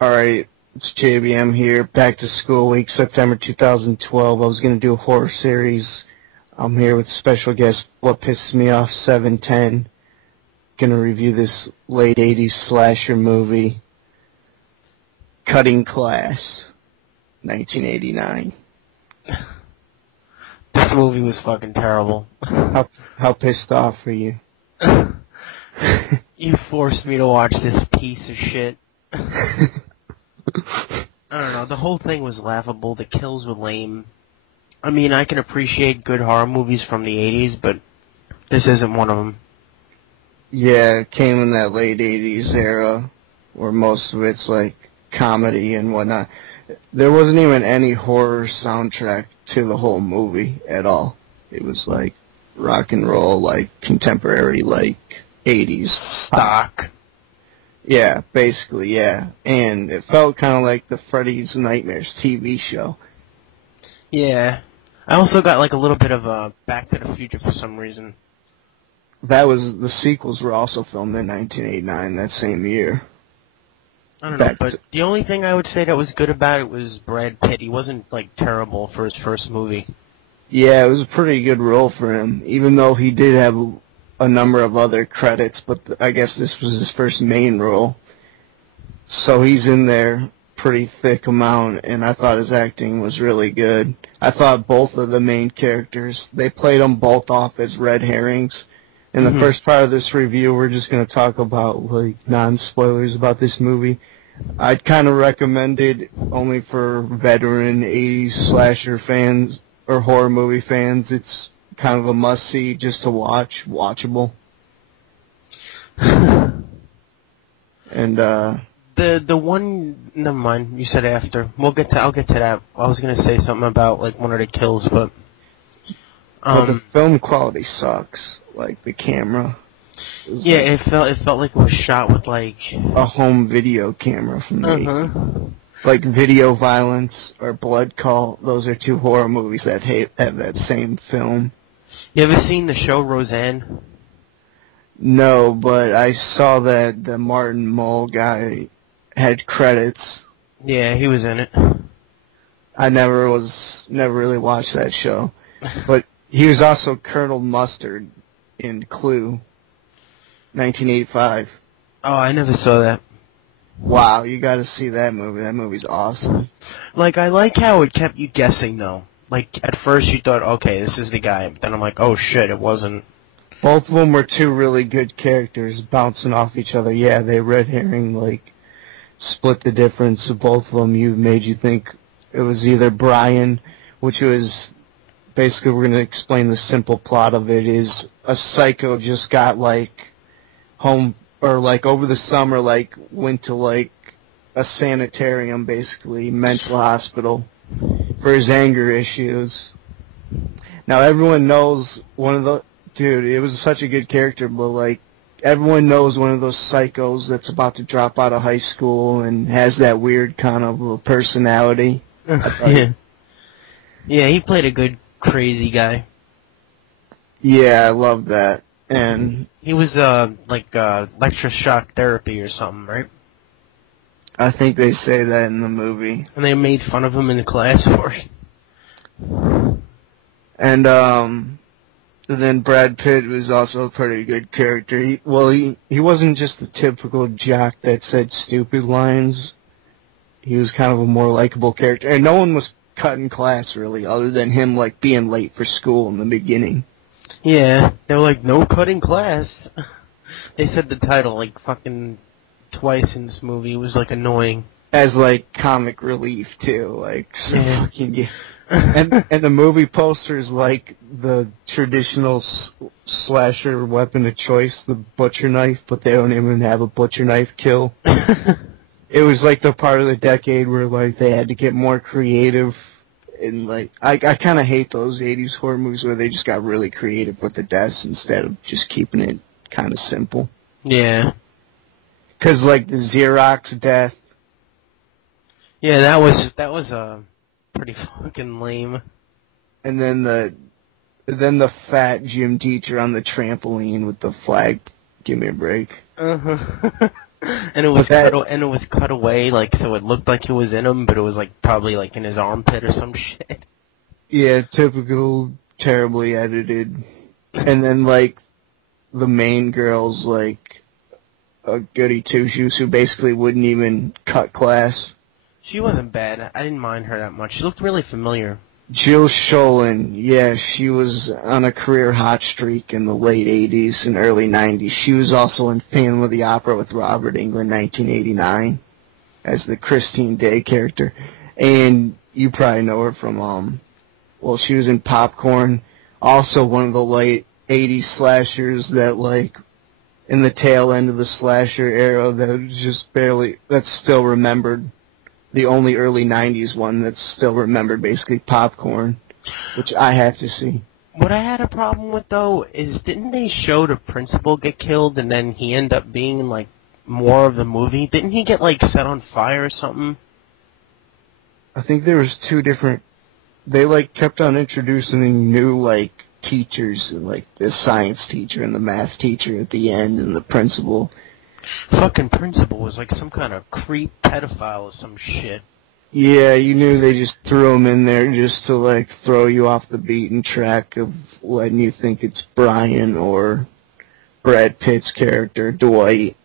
Alright, it's JBM here, back to school week, September 2012. I was going to do a horror series. I'm here with special guest, What Pisses Me Off 710. Going to review this late 80s slasher movie, Cutting Class, 1989. This movie was fucking terrible. How pissed off are you? You forced me to watch this piece of shit. I don't know, the whole thing was laughable, the kills were lame. I mean, I can appreciate good horror movies from the 80s, but this isn't one of them. Yeah, it came in that late 80s era, where most of it's like comedy and whatnot. There wasn't even any horror soundtrack to the whole movie at all. It was like rock and roll, like contemporary, like 80s stock. Yeah, basically, yeah. And it felt kind of like the Freddy's Nightmares TV show. Yeah. I also got like a little bit of Back to the Future for some reason. The sequels were also filmed in 1989, that same year. I don't know, but the only thing I would say that was good about it was Brad Pitt. He wasn't, like, terrible for his first movie. Yeah, it was a pretty good role for him, even though he did have a number of other credits, but I guess this was his first main role. So he's in there pretty thick amount, and I thought his acting was really good. I thought both of the main characters, they played them both off as red herrings. In the first part of this review, we're just going to talk about, like, non-spoilers about this movie. I'd kind of recommend it only for veteran 80s slasher fans or horror movie fans. It's kind of a must-see just to watch, watchable. And, The one, never mind, you said after. I'll get to that. I was going to say something about, like, one of the kills, but... Well, the film quality sucks. Like, the camera. Yeah, like, it felt like it was shot with, like... a home video camera from the 80s. Like, Video Violence or Blood Call, those are two horror movies that have that same film. You ever seen the show Roseanne? No, but I saw that the Martin Mull guy had credits. Yeah, he was in it. I never really watched that show. But he was also Colonel Mustard in Clue, 1985. Oh, I never saw that. Wow, you gotta see that movie. That movie's awesome. Like, I like how it kept you guessing, though. Like, at first you thought, okay, this is the guy. But then I'm like, oh shit, it wasn't. Both of them were two really good characters bouncing off each other. Yeah, they red herring, like, split the difference of both of them. Made you think it was either Brian, which was... Basically, we're going to explain the simple plot of it, is a psycho just got, like, home, or, like, over the summer, like, went to, like, a sanitarium, basically, mental hospital, for his anger issues. Now, everyone knows dude, it was such a good character, but, like, everyone knows one of those psychos that's about to drop out of high school and has that weird kind of a personality. Yeah. Yeah, he played a good crazy guy. Yeah, I love that. And he was like electroshock therapy or something, right? I think they say that in the movie. And they made fun of him in the class for it. And then Brad Pitt was also a pretty good character. He wasn't just the typical jock that said stupid lines. He was kind of a more likable character, and no one was cutting class, really, other than him, like, being late for school in the beginning. Yeah, they were like, no cutting class. They said the title, like, fucking twice in this movie. It was, like, annoying. As, like, comic relief, too, like, so fucking good. And the movie poster's like the traditional slasher weapon of choice, the butcher knife, but they don't even have a butcher knife kill. It was like the part of the decade where, like, they had to get more creative, and, like, I kind of hate those 80s horror movies where they just got really creative with the deaths instead of just keeping it kind of simple. Yeah. 'Cause, like, the Xerox death. Yeah, that was pretty fucking lame. And then the fat gym teacher on the trampoline with the flag. Give me a break. And it was cut away, like, so it looked like it was in him, but it was like probably like in his armpit or some shit. Yeah, typical, terribly edited. And then like the main girl's like a goody two shoes who basically wouldn't even cut class. She wasn't bad. I didn't mind her that much. She looked really familiar. Jill Schoelen, yeah, she was on a career hot streak in the late 80s and early 90s. She was also in Phantom of the Opera with Robert Englund, 1989, as the Christine Day character. And you probably know her from, well, she was in Popcorn, also one of the late 80s slashers that, like, in the tail end of the slasher era that was just barely, that's still remembered. The only early 90s one that's still remembered, basically Popcorn, which I have to see. What I had a problem with, though, is didn't they show the principal get killed and then he end up being in, like, more of the movie? Didn't he get, like, set on fire or something? I think there was two different... They, like, kept on introducing new, like, teachers, like the science teacher and the math teacher at the end and the principal. Fucking principal was like some kind of creep pedophile or some shit. Yeah, you knew they just threw him in there just to, like, throw you off the beaten track of letting you think it's Brian or Brad Pitt's character, Dwight.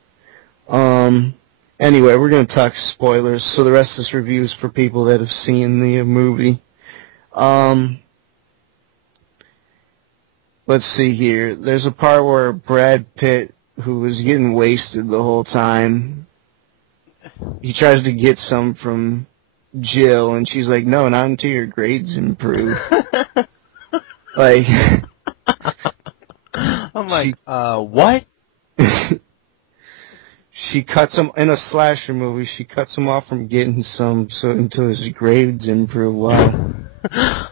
Anyway, we're going to talk spoilers, so the rest of this review is for people that have seen the movie. Let's see here. There's a part where Brad Pitt, who was getting wasted the whole time, he tries to get some from Jill, and she's like, no, not until your grades improve. Like, I'm like, what? She cuts him, in a slasher movie, she cuts him off from getting some so until his grades improve. Wow.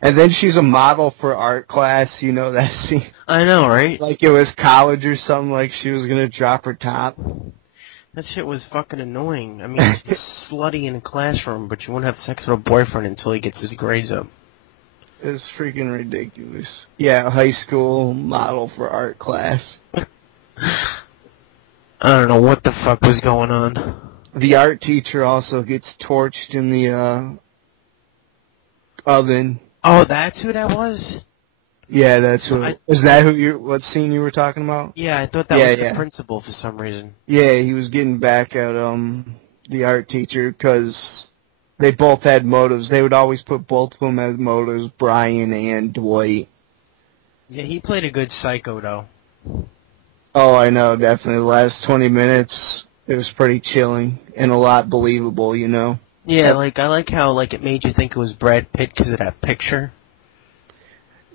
And then she's a model for art class, you know that scene? I know, right? Like it was college or something, like she was going to drop her top. That shit was fucking annoying. I mean, it's slutty in a classroom, but you won't have sex with a boyfriend until he gets his grades up. It's freaking ridiculous. Yeah, high school model for art class. I don't know what the fuck was going on. The art teacher also gets torched in the oven. Oh, that's who that was? Yeah, that's who. Is that what scene you were talking about? Yeah, I thought that was the principal for some reason. Yeah, he was getting back at the art teacher because they both had motives. They would always put both of them as motives, Brian and Dwight. Yeah, he played a good psycho, though. Oh, I know, definitely. The last 20 minutes, it was pretty chilling and a lot believable, you know? Yeah, like, I like how, like, it made you think it was Brad Pitt because of that picture.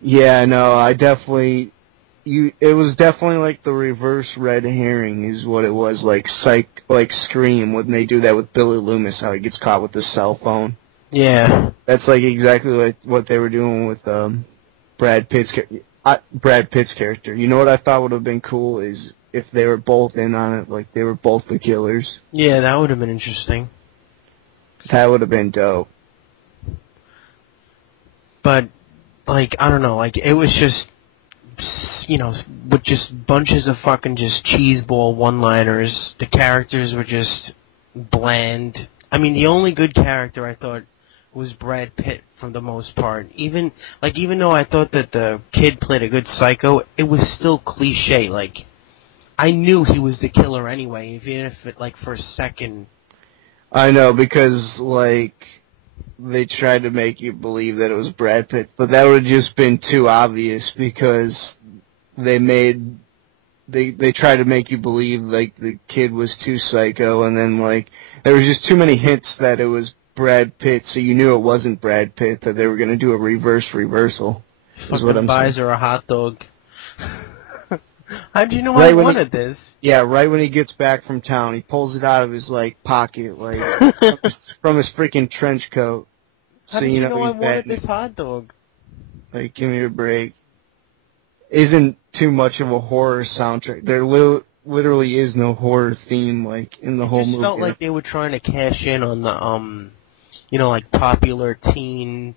Yeah, no, I definitely... It was definitely like the reverse red herring is what it was, like Scream, when they do that with Billy Loomis, how he gets caught with the cell phone. Yeah. That's like exactly like what they were doing with Brad Pitt's character. You know what I thought would have been cool is if they were both in on it, like they were both the killers. Yeah, that would have been interesting. That would have been dope. But, like, I don't know, like, it was just, you know, with just bunches of fucking just cheeseball one-liners. The characters were just bland. I mean, the only good character I thought was Brad Pitt for the most part. Even though I thought that the kid played a good psycho, it was still cliche. Like, I knew he was the killer anyway, even if it, like, for a second. I know, because, like, they tried to make you believe that it was Brad Pitt, but that would have just been too obvious because they tried to make you believe, like, the kid was too psycho, and then, like, there was just too many hints that it was Brad Pitt, so you knew it wasn't Brad Pitt, that they were going to do a reversal. Fucking buys her a hot dog. How'd you know I wanted this? Yeah, right when he gets back from town, he pulls it out of his, like, pocket, like, from his freaking trench coat. How did you know I wanted this hot dog? Like, give me a break. Isn't too much of a horror soundtrack. There literally is no horror theme, like, in the whole movie. It just felt like they were trying to cash in on the, you know, like, popular teen...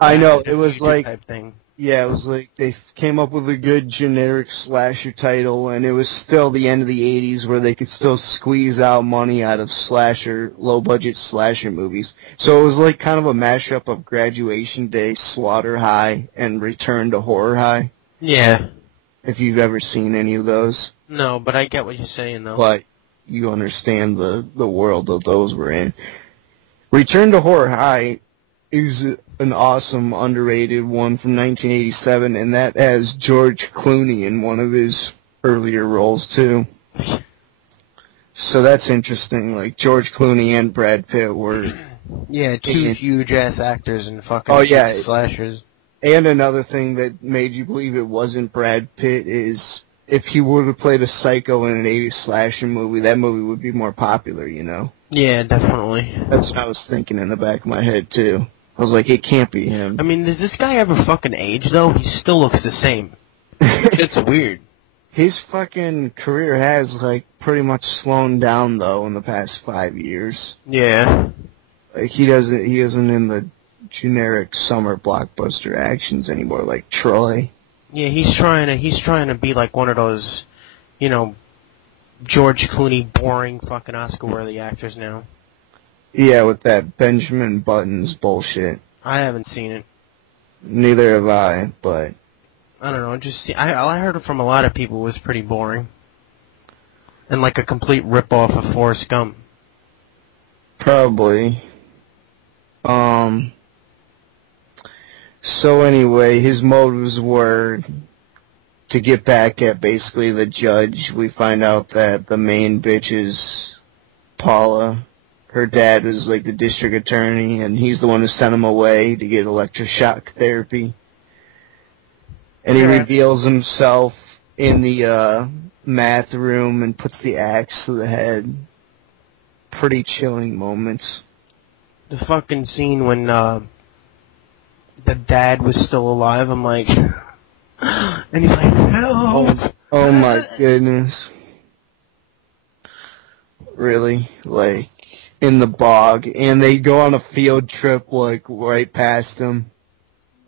I know, it was like... type thing. Yeah, it was like they came up with a good generic slasher title, and it was still the end of the 80s where they could still squeeze out money out of low-budget slasher movies. So it was like kind of a mashup of Graduation Day, Slaughter High, and Return to Horror High. Yeah. If you've ever seen any of those. No, but I get what you're saying, though. But you understand the world that those were in. Return to Horror High is an awesome, underrated one from 1987, and that has George Clooney in one of his earlier roles, too. So that's interesting. Like, George Clooney and Brad Pitt were... Yeah, two huge-ass actors in fucking slashers. And another thing that made you believe it wasn't Brad Pitt is if he would have played a psycho in an 80s slasher movie, that movie would be more popular, you know? Yeah, definitely. That's what I was thinking in the back of my head, too. I was like, it can't be him. I mean, does this guy ever fucking age, though? He still looks the same. It's weird. His fucking career has, like, pretty much slowed down, though, in the past 5 years. Yeah. Like, he isn't in the generic summer blockbuster actions anymore, like Troy. Yeah, he's trying to be like one of those, you know, George Clooney boring fucking Oscar-worthy actors now. Yeah, with that Benjamin Buttons bullshit. I haven't seen it. Neither have I, but... I don't know, I heard it from a lot of people it was pretty boring. And like a complete rip-off of Forrest Gump. Probably. So anyway, his motives were to get back at basically the judge. We find out that the main bitch is Paula. Her dad was like the district attorney, and he's the one who sent him away to get electroshock therapy. And he reveals himself in the math room and puts the axe to the head. Pretty chilling moments. The fucking scene when the dad was still alive, I'm like... and he's like, help! Oh my goodness. Really? Like... in the bog, and they go on a field trip, like, right past him.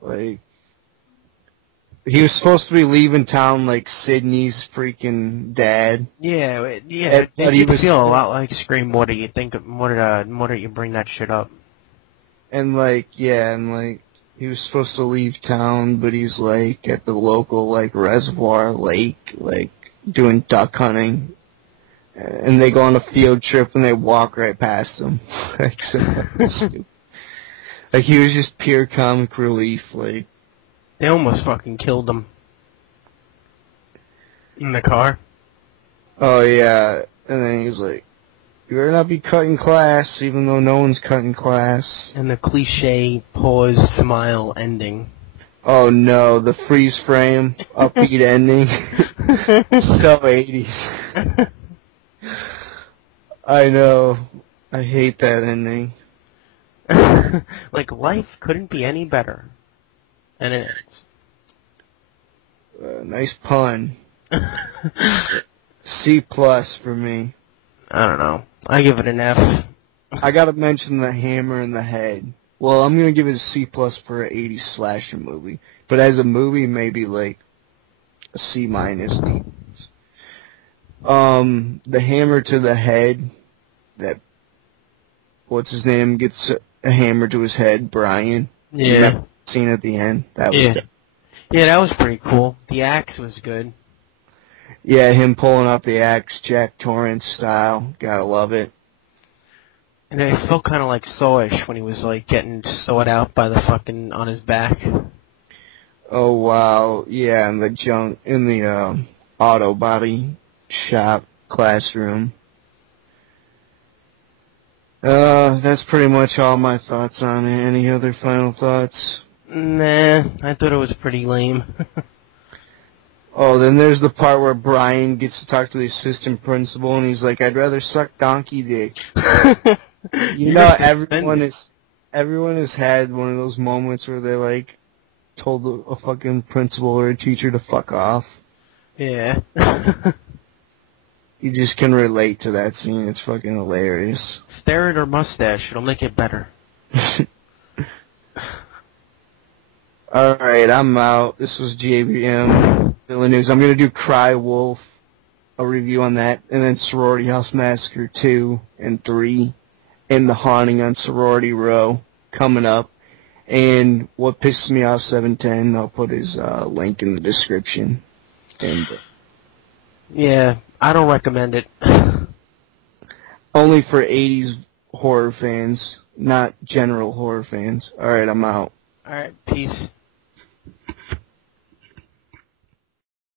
Like, he was supposed to be leaving town like Sydney's freaking dad. Yeah, But he would feel a lot like Scream. What do you think? What did you bring that shit up? And like, he was supposed to leave town, but he's like at the local like reservoir lake, like doing duck hunting. And they go on a field trip and they walk right past him. Like, so stupid. Like, he was just pure comic relief, like. They almost fucking killed him. In the car. Oh, yeah. And then he was like, you better not be cutting class, even though no one's cutting class. And the cliche pause, smile ending. Oh, no, the freeze frame, upbeat ending. So 80s. I know. I hate that ending. Like, life couldn't be any better. And it ends. Nice pun. C+ for me. I don't know. I give it an F. I gotta mention the hammer in the head. Well, I'm gonna give it a C+ for an 80s slasher movie. But as a movie, maybe like a C-, D+. The hammer to the head, that, what's his name, gets a hammer to his head, Brian. Yeah. Scene at the end. That was good. Yeah, that was pretty cool. The axe was good. Yeah, him pulling out the axe, Jack Torrance style. Gotta love it. And it felt kind of like Saw-ish when he was like getting sawed out by the fucking, on his back. Oh, wow. Yeah, in the auto body shop classroom. That's pretty much all my thoughts on it. Any other final thoughts? Nah, I thought it was pretty lame. Oh, then there's the part where Brian gets to talk to the assistant principal, and he's like, I'd rather suck donkey dick. You know, everyone has had one of those moments where they, like, told a fucking principal or a teacher to fuck off. Yeah. You just can relate to that scene. It's fucking hilarious. Stare at her mustache. It'll make it better. Alright, I'm out. This was JBM Villain News. I'm going to do Cry Wolf, a review on that, and then Sorority House Massacre 2 and 3, and The Haunting on Sorority Row coming up. And What Pisses Me Off 710, I'll put his link in the description. And Yeah, I don't recommend it. only for 80s horror fans, not general horror fans. Alright, I'm out. Alright, peace.